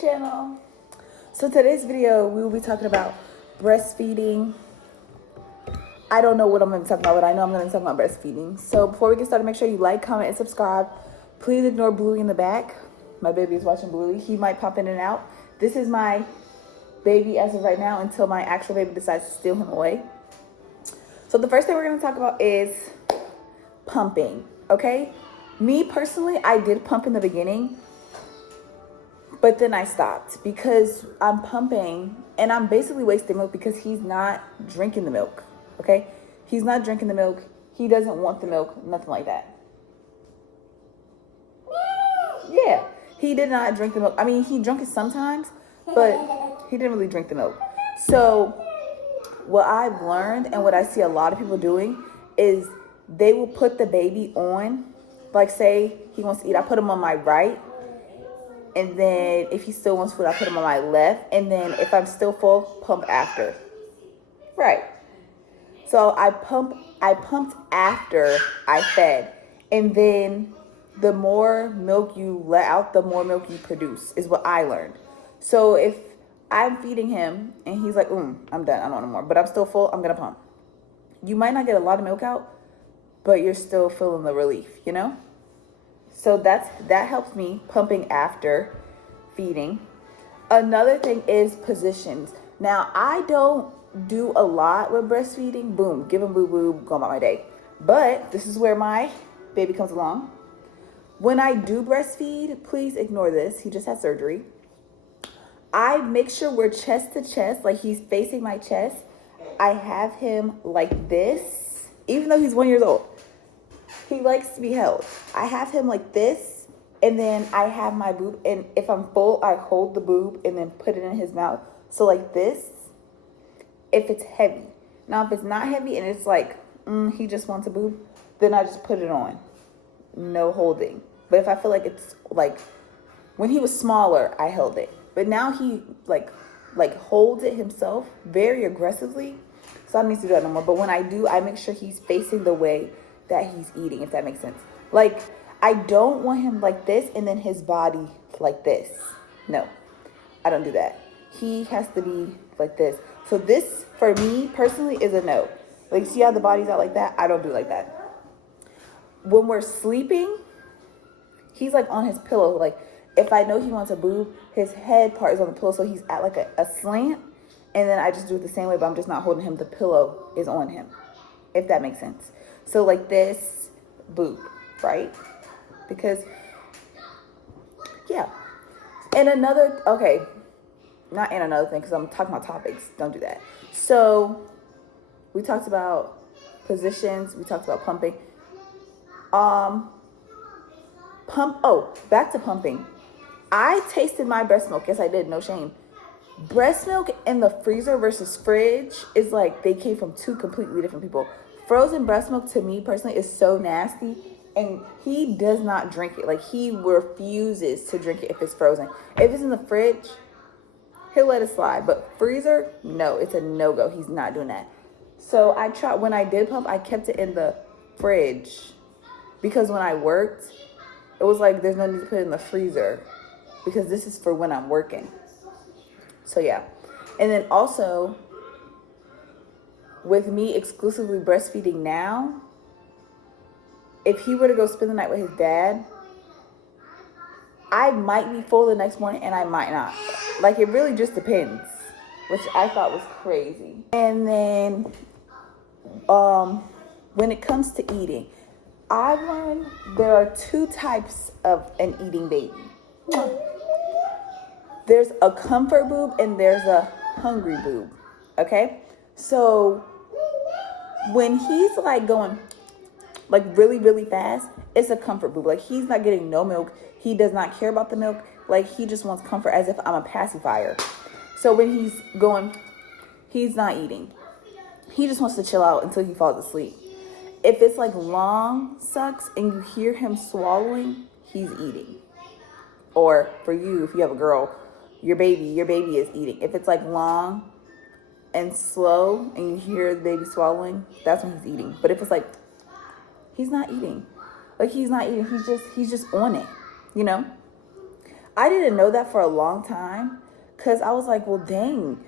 channel. So today's video we will be talking about breastfeeding. I don't know what I'm going to talk about, but I know I'm going to talk about breastfeeding. So before we get started, make sure you like, comment, and subscribe. Please ignore Bluey in the back. My baby is watching Bluey. He might pop in and out. This is my baby as of right now until my actual baby decides to steal him away. So the first thing we're going to talk about is pumping, okay? Me personally, I did pump in the beginning, but then I stopped because I'm pumping and I'm basically wasting milk because he's not drinking the milk, okay? He's not drinking the milk. He doesn't want the milk, nothing like that. Yeah, he did not drink the milk. I mean, he drank it sometimes, but he didn't really drink the milk. So what I've learned and what I see a lot of people doing is they will put the baby on, like say he wants to eat, I put him on my right. And then if he still wants food, I put him on my left. And then if I'm still full, pump after. Right. So I pumped after I fed. And then the more milk you let out, the more milk you produce, is what I learned. So if I'm feeding him and he's like, I'm done, I don't want no more, but I'm still full, I'm gonna pump. You might not get a lot of milk out, but you're still feeling the relief, you know? So that helps me pumping after feeding. Another thing is positions. Now, I don't do a lot with breastfeeding. Boom, give him boo-boo, go about my day. But this is where my baby comes along. When I do breastfeed, please ignore this. He just had surgery. I make sure we're chest to chest, like he's facing my chest. I have him like this, even though he's 1 year old. He likes to be held. I have him like this, and then I have my boob, and if I'm full, I hold the boob and then put it in his mouth. So like this, if it's heavy. Now, if it's not heavy and it's like, he just wants a boob, then I just put it on. No holding. But if I feel like it's like, when he was smaller, I held it. But now he like holds it himself very aggressively. So I don't need to do that no more. But when I do, I make sure he's facing the way that he's eating, if that makes sense. Like, I don't want him like this and then his body like this. No, I don't do that. He has to be like this. So this, for me personally, is a no. Like, see how the body's out like that? I don't do like that. When we're sleeping, he's like on his pillow. Like, if I know he wants a boob, his head part is on the pillow, so he's at like a slant. And then I just do it the same way, but I'm just not holding him. The pillow is on him, if that makes sense. So like this, boob, right? Because, yeah. And another, okay, not in another thing, because I'm talking about topics. Don't do that. So we talked about positions. We talked about pumping. Back to pumping. I tasted my breast milk. Yes, I did. No shame. Breast milk in the freezer versus fridge is like they came from two completely different people. Frozen breast milk to me personally is so nasty, and he does not drink it. Like, he refuses to drink it if it's frozen. If it's in the fridge, he'll let it slide, but freezer, no, it's a no-go. He's not doing that. So I tried, when I did pump, I kept it in the fridge because when I worked, it was like there's no need to put it in the freezer because this is for when I'm working. So yeah. And then also, with me exclusively breastfeeding now, if he were to go spend the night with his dad, I might be full the next morning and I might not. Like, it really just depends, which I thought was crazy. And then when it comes to eating, I've learned there are two types of an eating baby. There's a comfort boob and there's a hungry boob, okay? So when he's like going like really, really fast, it's a comfort boob. Like, he's not getting no milk. He does not care about the milk. Like, he just wants comfort as if I'm a pacifier. So when he's going, he's not eating. He just wants to chill out until he falls asleep. If it's like long sucks and you hear him swallowing, he's eating. Or for you, if you have a girl, your baby is eating. If it's like long and slow and you hear the baby swallowing, that's when he's eating. But if it's like, he's not eating. Like, he's not eating. He's just on it, you know? I didn't know that for a long time, because I was like, well, dang,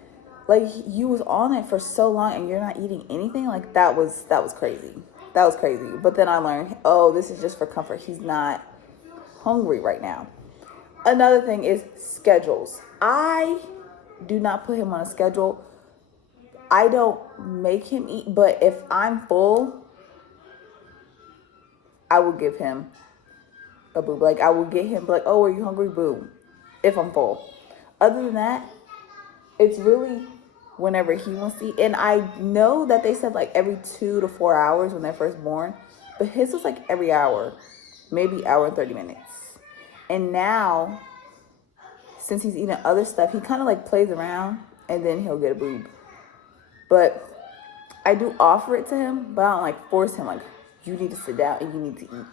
like you was on it for so long and you're not eating anything. Like that was crazy. That was crazy. But then I learned, oh, this is just for comfort. He's not hungry right now. Another thing is schedules. I do not put him on a schedule. I don't make him eat, but if I'm full, I will give him a boob. Like I will get him like, oh, are you hungry? Boom. If I'm full. Other than that, it's really whenever he wants to eat. And I know that they said like every 2 to 4 hours when they're first born, but his was like every hour, maybe hour and 30 minutes. And now, since he's eating other stuff, he kind of like plays around and then he'll get a boob. But I do offer it to him, but I don't like force him like, you need to sit down and you need to eat.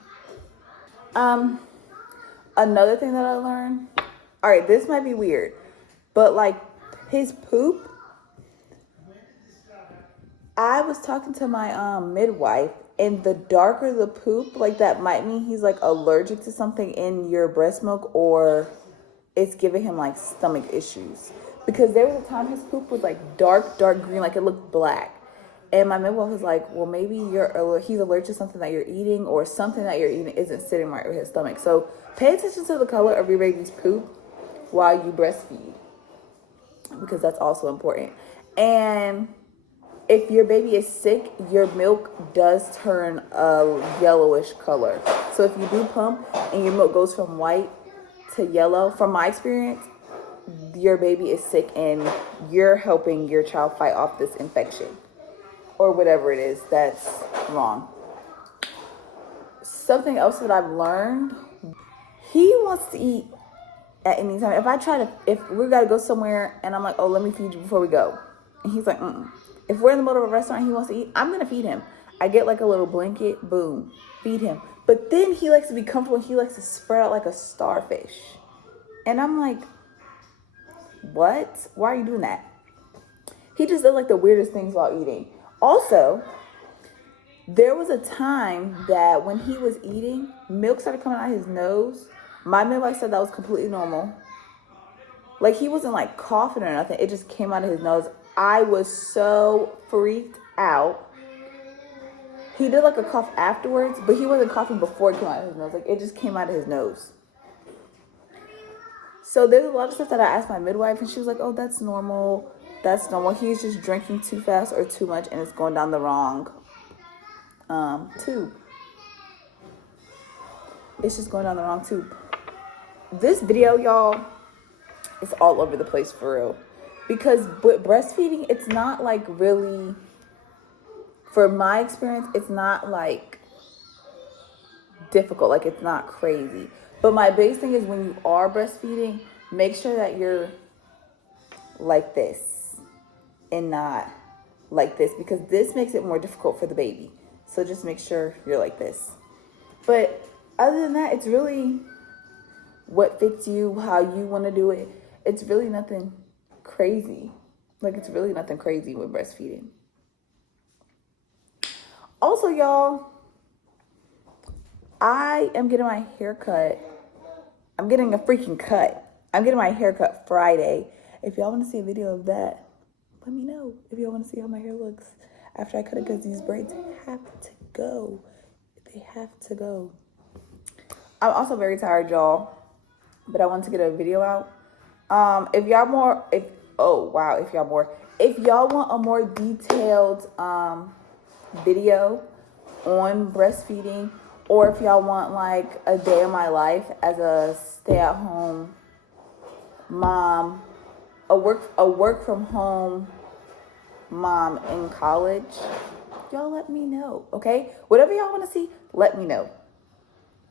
Another thing that I learned, all right, this might be weird, but like his poop, I was talking to my midwife, and the darker the poop, like that might mean he's like allergic to something in your breast milk, or it's giving him like stomach issues. Because there was a time his poop was like dark green, like it looked black. And my midwife was like, well, maybe he's allergic to something that you're eating, or something that you're eating isn't sitting right with his stomach. So pay attention to the color of your baby's poop while you breastfeed, because that's also important. And if your baby is sick, your milk does turn a yellowish color. So if you do pump and your milk goes from white to yellow, from my experience, your baby is sick and you're helping your child fight off this infection or whatever it is that's wrong. Something else that I've learned, he wants to eat at any time. If we gotta go somewhere and I'm like, oh, let me feed you before we go, and he's like, mm-mm. If we're in the middle of a restaurant and he wants to eat, I'm gonna feed him. I get like a little blanket, boom, feed him. But then he likes to be comfortable. He likes to spread out like a starfish. And I'm like, what? Why are you doing that? He just does like the weirdest things while eating. Also, there was a time that when he was eating, milk started coming out of his nose. My midwife said that was completely normal. Like he wasn't like coughing or nothing. It just came out of his nose. I was so freaked out. He did like a cough afterwards, but he wasn't coughing before it came out of his nose. Like it just came out of his nose. So there's a lot of stuff that I asked my midwife, and she was like, oh, that's normal. That's normal. He's just drinking too fast or too much, and it's going down the wrong tube. It's just going down the wrong tube. This video, y'all, is all over the place for real. Because with breastfeeding, it's not like really, for my experience, it's not like difficult. Like it's not crazy. But my biggest thing is when you are breastfeeding, make sure that you're like this and not like this, because this makes it more difficult for the baby. So just make sure you're like this. But other than that, it's really what fits you, how you want to do it. It's really nothing crazy. Like it's really nothing crazy with breastfeeding. Also, y'all, I am getting my hair cut. I'm getting a freaking cut. I'm getting my hair cut Friday. If y'all want to see a video of that, let me know. If y'all want to see how my hair looks after I cut it, because these braids have to go. They have to go. I'm also very tired, y'all, but I want to get a video out. If y'all want a more detailed video on breastfeeding, or if y'all want like a day of my life as a stay-at-home mom, a work from home mom in college, y'all let me know, okay? Whatever y'all want to see, let me know.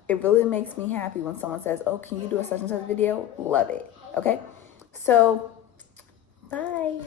It really makes me happy when someone says, oh, can you do a such and such video? Love it, okay? So, bye.